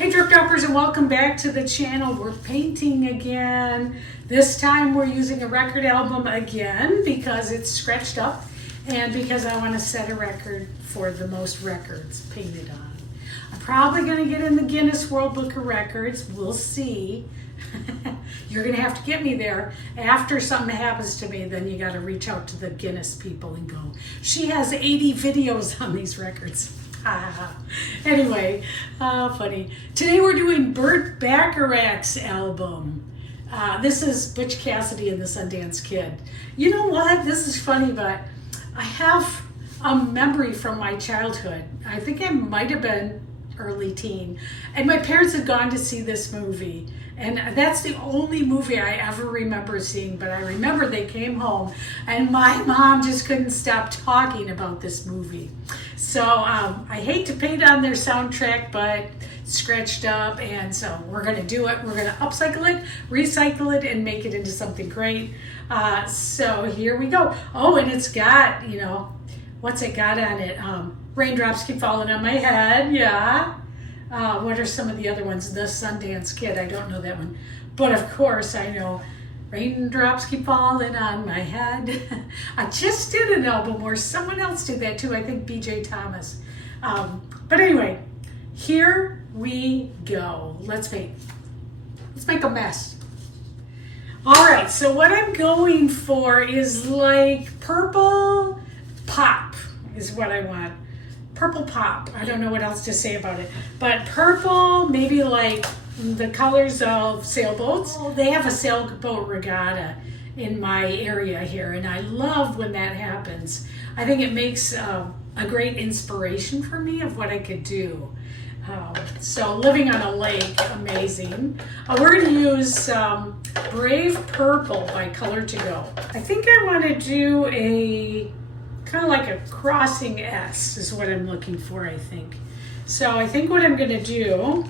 Hey drip droppers, and welcome back to the channel. We're painting again. This time we're using a record album again because it's scratched up and because I want to set a record for the most records painted on. I'm probably going to get in the Guinness World Book of Records. We'll see. You're going to have to get me there. After something happens to me, then you got to reach out to the Guinness people and go, she has 80 videos on these records. Anyway, funny. Today we're doing Burt Bacharach's album. This is Butch Cassidy and the Sundance Kid. You know what? This is funny, but I have a memory from my childhood. I think I might have been early teen. And my parents had gone to see this movie. And that's the only movie I ever remember seeing. But I remember they came home and my mom just couldn't stop talking about this movie. So I hate to paint on their soundtrack, but it's scratched up. And so we're going to do it. We're going to upcycle it, recycle it, and make it into something great. So here we go. Oh, and it's got, you know, what's it got on it? Raindrops Keep Falling on My Head. Yeah. What are some of the other ones? The Sundance Kid, I don't know that one. But of course, I know Raindrops Keep Falling on My Head. I just did an album where someone else did that too. I think BJ Thomas. But anyway, here we go. Let's paint. Let's make a mess. All right, so what I'm going for is like purple pop is what I want. Purple pop. I don't know what else to say about it. But purple, maybe like the colors of sailboats. They have a sailboat regatta in my area here, and I love when that happens. I think it makes a great inspiration for me of what I could do. So living on a lake, amazing. We're going to use Brave Purple by Color to Go. I think I want to do a kind of like a crossing S is what I'm looking for, I think. So I think what I'm going to do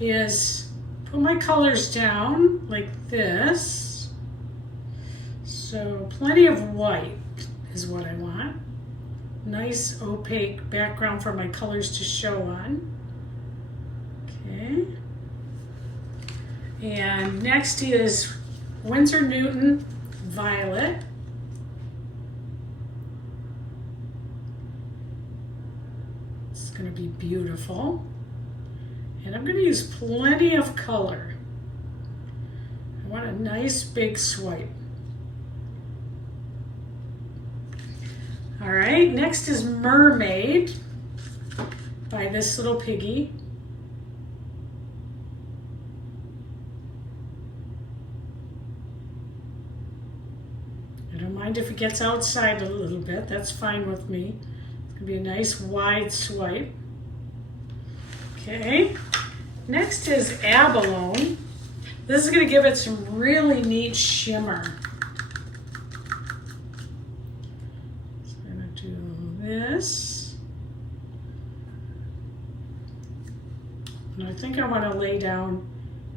is put my colors down like this. So plenty of white is what I want. Nice opaque background for my colors to show on. Okay. And next is Winsor Newton Violet. Going to be beautiful, and I'm going to use plenty of color. I want a nice big swipe. All right, next is Mermaid by this little piggy. I don't mind if it gets outside a little bit, that's fine with me. It'll be a nice wide swipe. Okay, next is Abalone. This is going to give it some really neat shimmer. So I'm going to do this. And I think I want to lay down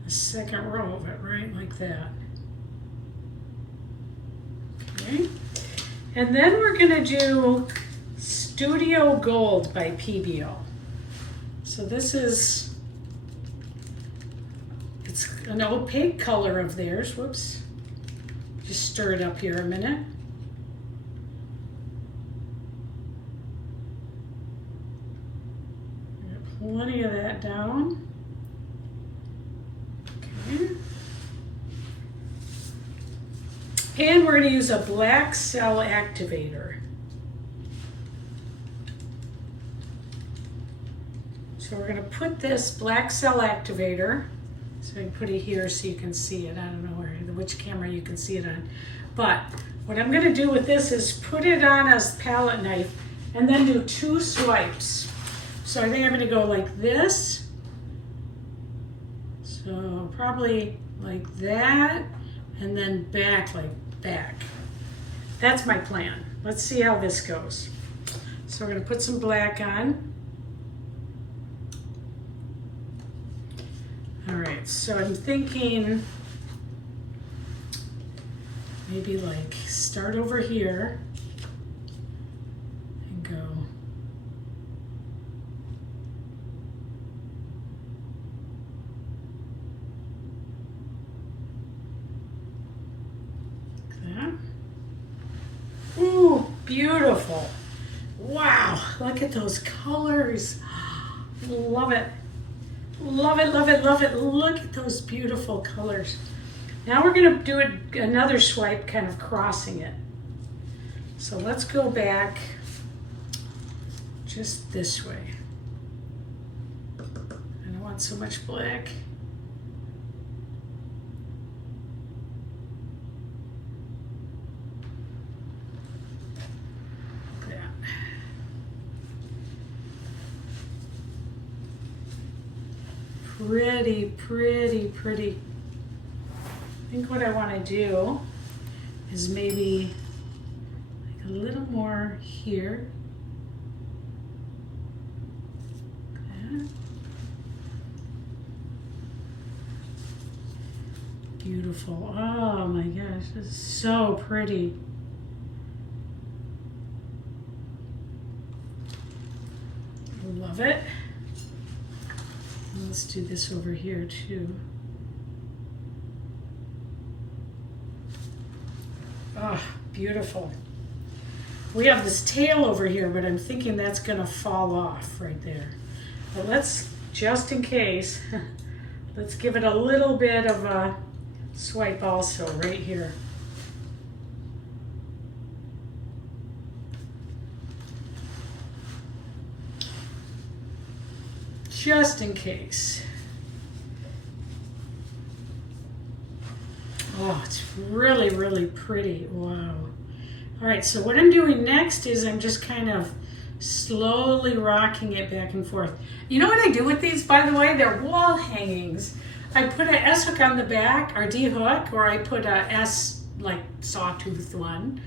a second row of it, right, like that. Okay, and then we're going to do Studio Gold by PBO. So this is, it's an opaque color of theirs. Whoops. Just stir it up here a minute. Get plenty of that down. Okay. And we're going to use a black cell activator. So we're going to put this black cell activator, so I can put it here so you can see it. I don't know which camera you can see it on. But what I'm going to do with this is put it on a palette knife and then do 2 swipes. So I think I'm going to go like this. So probably like that, and then back like back. That's my plan. Let's see how this goes. So we're going to put some black on. All right, so I'm thinking maybe like start over here and go beautiful. Wow, look at those colors. Love it. Love it, love it, love it. Look at those beautiful colors. Now we're gonna do another swipe, kind of crossing it. So let's go back just this way. I don't want so much black. Pretty, pretty, pretty. I think what I want to do is maybe like a little more here. Okay. Beautiful. Oh my gosh, this is so pretty. Love it. Let's do this over here too. Oh, beautiful. We have this tail over here, but I'm thinking that's gonna fall off right there. But let's, just in case, let's give it a little bit of a swipe also right here. Just in case. Oh, it's really, really pretty. Wow. All right, so what I'm doing next is I'm just kind of slowly rocking it back and forth. You know what I do with these, by the way? They're wall hangings. I put an S hook on the back, or D hook, or I put a S, like sawtooth one,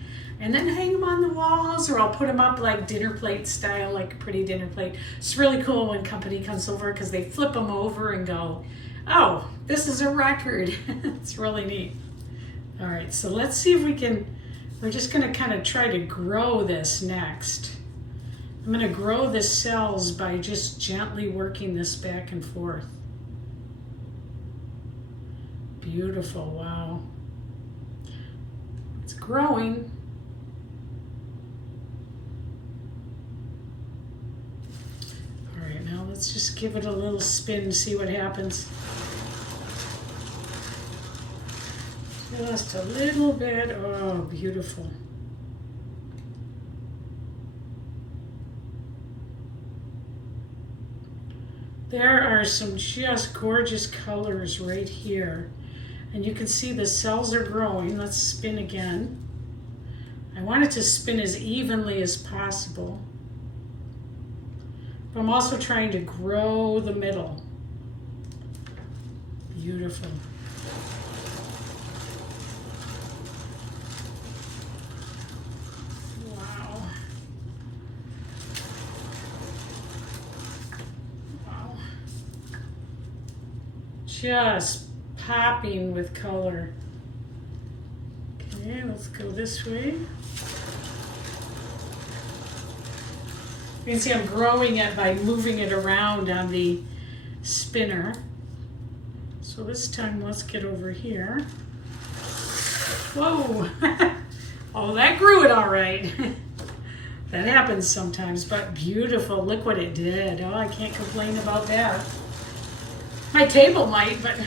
and then hang them on the walls, or I'll put them up like dinner plate style, like a pretty dinner plate. It's really cool when company comes over because they flip them over and go, oh, this is a record. It's really neat. All right, so let's see if we can, we're just gonna kind of try to grow this next. I'm gonna grow the cells by just gently working this back and forth. Beautiful, wow. It's growing. Now let's just give it a little spin and see what happens. Just a little bit. Oh, beautiful. There are some just gorgeous colors right here. And you can see the cells are growing. Let's spin again. I want it to spin as evenly as possible. But I'm also trying to grow the middle. Beautiful. Wow. Wow. Just popping with color. Okay, let's go this way. You can see I'm growing it by moving it around on the spinner. So this time let's get over here. Whoa! Oh, that grew it all right. That happens sometimes, but beautiful. Look what it did. Oh, I can't complain about that. My table might, but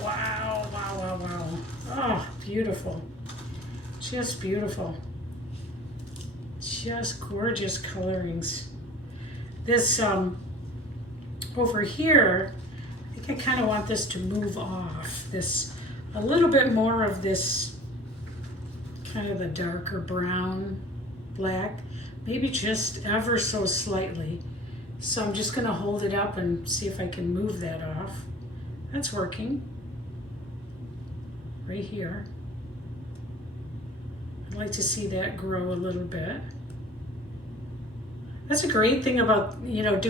wow, wow, wow, wow. Oh, beautiful. Just beautiful. Just gorgeous colorings. This over here, I think I kind of want this to move off. This, a little bit more of this kind of the darker brown, black, maybe just ever so slightly. So I'm just gonna hold it up and see if I can move that off. That's working. Right here. I'd like to see that grow a little bit. That's a great thing about, you know,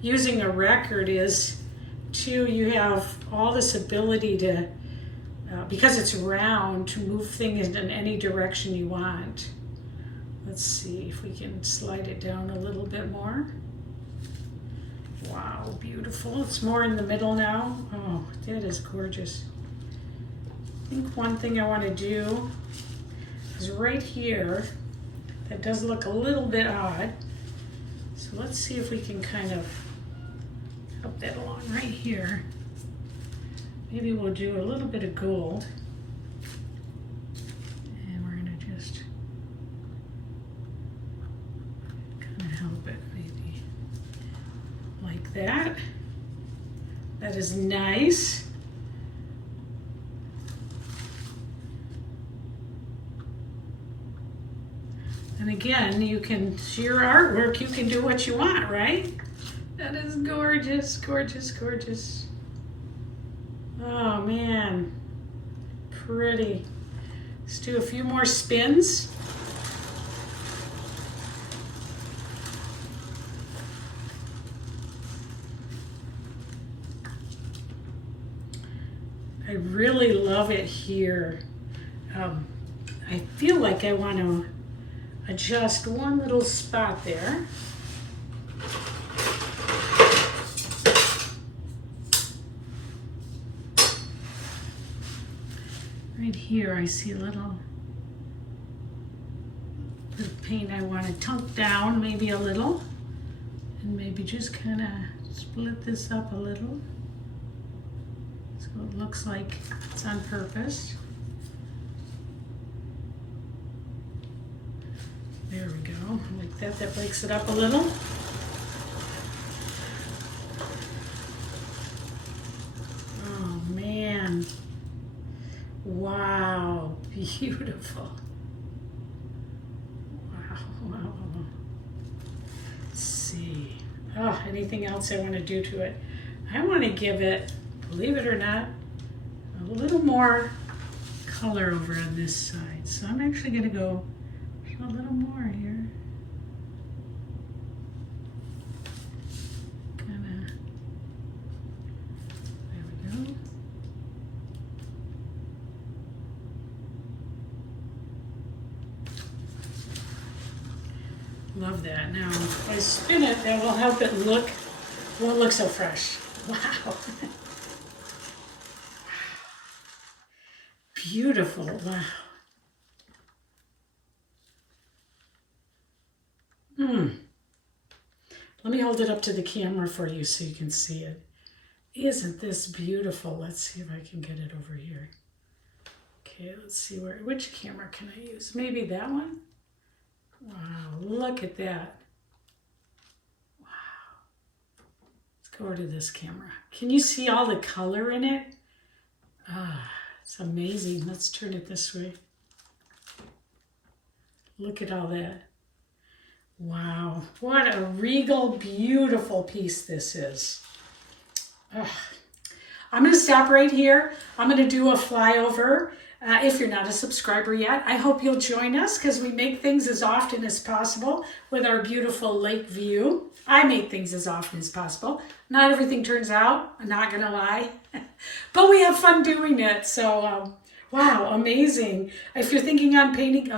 using a record is too, you have all this ability to, because it's round, to move things in any direction you want. Let's see if we can slide it down a little bit more. Wow, beautiful. It's more in the middle now. Oh, that is gorgeous. I think one thing I want to do is right here, That does look a little bit odd. So let's see if we can kind of help that along right here. Maybe we'll do a little bit of gold. And we're gonna just kind of help it maybe like that. That is nice. And again, you can, your artwork, you can do what you want, right? That is gorgeous, gorgeous, gorgeous. Oh man, pretty. Let's do a few more spins. I really love it here. I feel like I want to adjust one little spot there. Right here I see a little bit of paint I want to tunk down maybe a little, and maybe just kind of split this up a little so it looks like it's on purpose. There we go, like that. That breaks it up a little. Oh man. Wow, beautiful. Wow, wow. Let's see. Oh, anything else I want to do to it? I want to give it, believe it or not, a little more color over on this side. So I'm actually going to go a little more here. Kinda, there we go. Love that. Now, if I spin it, that will help it look, won't look so fresh. Wow. Beautiful. Wow. Let me hold it up to the camera for you so you can see it. Isn't this beautiful? Let's see if I can get it over here. Okay, let's see which camera can I use? Maybe that one? Wow, look at that. Wow. Let's go over to this camera. Can you see all the color in it? Ah, it's amazing. Let's turn it this way. Look at all that. Wow, what a Regal, beautiful piece this is. Ugh. I'm going to stop right here. I'm going to do a flyover. If you're not a subscriber yet, I hope you'll join us because we make things as often as possible with our beautiful lake view. I make things as often as possible. Not everything turns out, I'm not going to lie, but we have fun doing it. So, wow, amazing. If you're thinking on painting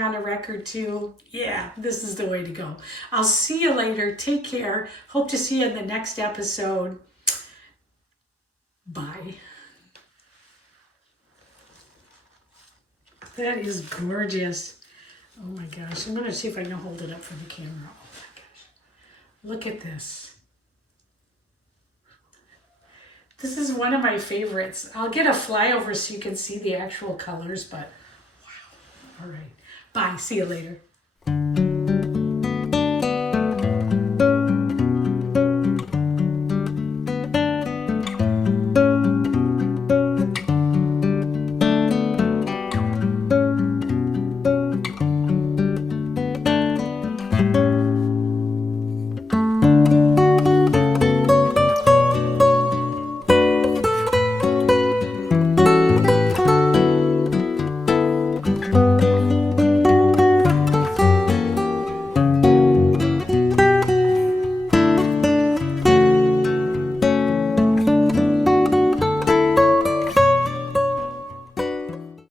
on a record too, yeah, this is the way to go. I'll see you later. Take care. Hope to see you in the next episode. Bye. That is gorgeous. Oh my gosh. I'm going to see if I can hold it up for the camera. Oh my gosh. Look at this. This is one of my favorites. I'll get a flyover so you can see the actual colors, but wow. All right. Bye. See you later.